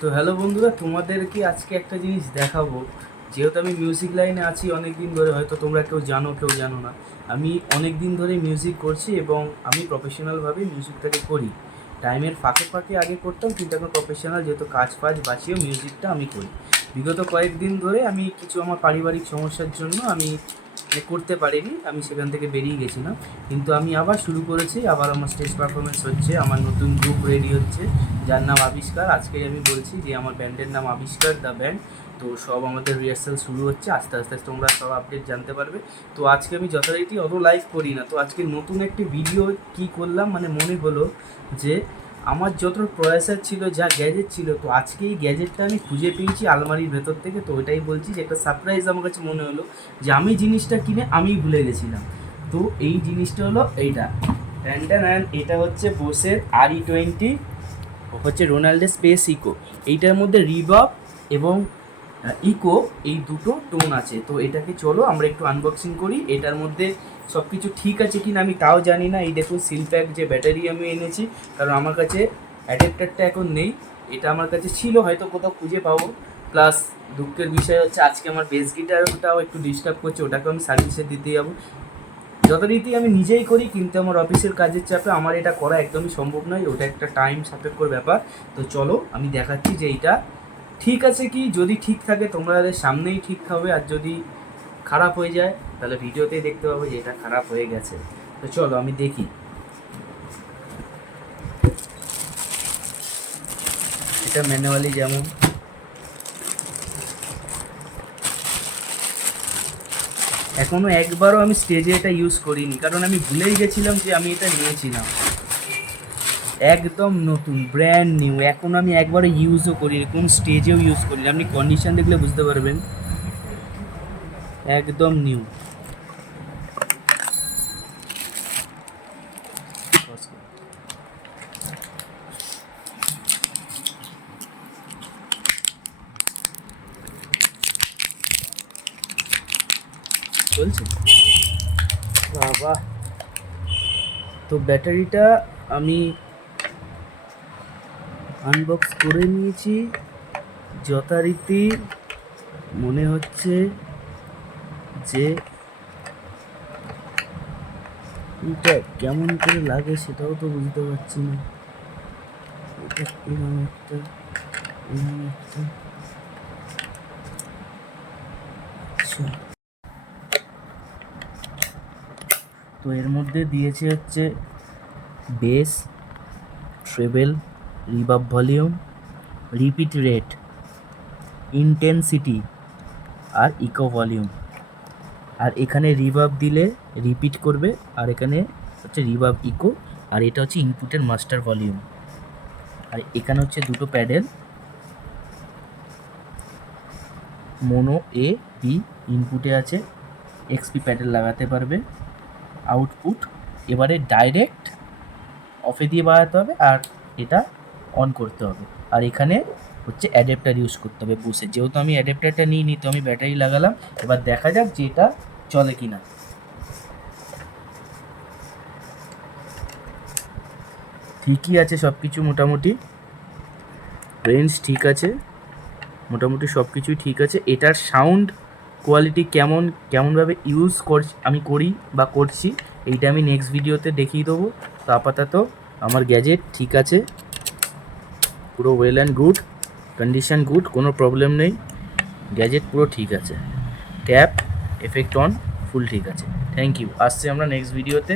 তো হ্যালো বন্ধুরা, তোমাদেরকে আজকে একটা জিনিস দেখাবো। যেহেতু আমি মিউজিক লাইনে আছি অনেক দিন ধরে, হয়তো তোমরা কেউ জানো কেউ জানো না। আমি অনেক দিন ধরে মিউজিক করছি এবং আমি প্রফেশনালভাবে মিউজিকটাকে করি। টাইমের ফাঁকে ফাঁকে আগে করতাম, কিন্তু এখন প্রফেশনাল যেহেতু কাজ ফাজ বাঁচিয়েও মিউজিকটা আমি করি। বিগত কয়েকদিন ধরে আমি কিছু আমার পারিবারিক সমস্যার জন্য আমি করতে পারিনি, আমি সেখান থেকে বেরিয়ে গেছিলাম। কিন্তু আমি আবার শুরু করেছি, আবার আমার স্টেজ পারফরমেন্স হচ্ছে, আমার নতুন গ্রুপ রেডি হচ্ছে যার নাম আবিষ্কার। আজকেই আমি বলছি যে আমার ব্যান্ডের নাম আবিষ্কার দ্য ব্যান্ড। তো সব আমাদের রিহার্সাল শুরু হচ্ছে, আস্তে আস্তে তোমরা সব আপডেট জানতে পারবে। তো আজকে আমি যথারীতি অত লাইভ করি না, তো আজকে নতুন একটি ভিডিও কি করলাম, মানে মনে হলো যে আমার যত প্রয়াসার ছিল, যা গ্যাজেট ছিল, তো আজকে এই গ্যাজেটটা আমি খুঁজে পেয়েছি আলমারির ভেতর থেকে। তো ওইটাই বলছি যে একটা সারপ্রাইজ আমার কাছে মনে হলো যে আমি জিনিসটা কিনে আমি ভুলে গেছিলাম। তো এই জিনিসটা হলো এইটা, অ্যান্ড এটা হচ্ছে বোসের RE20, হচ্ছে রোনাল্ডো স্পেস ইকো। এইটার মধ্যে রিভার্ব এবং ইকো এই দুটো টোন আছে। তো এটাকে চলো আমরা একটু আনবক্সিং করি। এটার মধ্যে সব কিছু ঠিক আছে কি না আমি তাও জানি না। এই দেখুন সিলপ্যাক যে ব্যাটারি আমি এনেছি, কারণ আমার কাছে অ্যাডাপ্টারটা এখন নেই। এটা আমার কাছে ছিল, হয়তো কোথাও খুঁজে পাবো। প্লাস দুঃখের বিষয় হচ্ছে আজকে আমার বেস গিটারটাও একটু ডিস্টার্ব করছে, ওটাকে আমি সার্ভিসে দিতে যাবো। যথারীতি আমি নিজেই করি, কিন্তু আমার অফিসের কাজের চাপে আমার এটা করা একদমই সম্ভব নয়, ওটা একটা টাইম সাপেক্ষর ব্যাপার। তো চলো আমি দেখাচ্ছি যে এইটা ঠিক আছে কি। যদি ঠিক থাকে তোমাদের সামনেই ঠিক হবে, আর যদি খারাপ হয়ে যায় তাহলে ভিডিওতেই দেখতে পাবো যে এটা খারাপ হয়ে গেছে। তো চলো আমি দেখি। এটা ম্যানুয়ালি যেমন, এখনও একবারও আমি স্টেজে এটা ইউজ করিনি, কারণ আমি ভুলেই গেছিলাম যে আমি এটা নিয়েছিলাম। একদম নতুন ব্র্যান্ড নিউ, এখন আমি একবারও ইউজও করিনি, কোন স্টেজেও ইউজ করিনি। আপনি কন্ডিশন দেখলে বুঝতে পারবেন, একদম নিউ। চলছে বাবা। তো ব্যাটারিটা আমি আনবক্স করে নিয়েছি যথারীতি। মনে হচ্ছে যে এটা কেমন করে লাগে সেটাও তো বুঝতে পারছি না। এটা এরকম একটা, এরকম একটা, আচ্ছা। তো এর মধ্যে দিয়েছে হচ্ছে bass, treble, reverb volume, repeat rate, intensity আর ইকো ভলিউম। আর এখানে রিভার্ব দিলে রিপিট করবে, আর এখানে হচ্ছে রিভার্ব ইকো, আর এটা হচ্ছে ইনপুটের মাস্টার ভলিউম। আর এখানে হচ্ছে দুটো প্যাডেল, মোনো A B ইনপুটে আছে, XP প্যাডেল লাগাতে পারবে। আউটপুট এবারে ডাইরেক্ট অফে দিয়ে বাড়াতে হবে, আর এটা অন করতে হবে। আর এখানে হচ্ছে অ্যাডাপ্টার ইউজ করতে হবে বুসে। যেহেতু আমি অ্যাডাপ্টারটা নিইনি, তো আমি ব্যাটারি লাগালাম। এবার দেখা যাক যে এটা চলে কি না। ঠিকই আছে সব কিছু, মোটামুটি রেঞ্জ ঠিক আছে, মোটামুটি সব কিছুই ঠিক আছে। এটার সাউন্ড কোয়ালিটি কেমনভাবে ইউজ আমি করি বা করছি, এইটা আমি নেক্সট ভিডিওতে দেখিয়ে দেবো। তো আপাতত আমার গ্যাজেট ঠিক আছে, পুরো well and good, condition good, কোনো প্রবলেম নেই, গ্যাজেট পুরো ঠিক আছে। ট্যাপ এফেক্ট অন ফুল ঠিক আছে। Thank you. আসছি আমরা নেক্সট ভিডিওতে।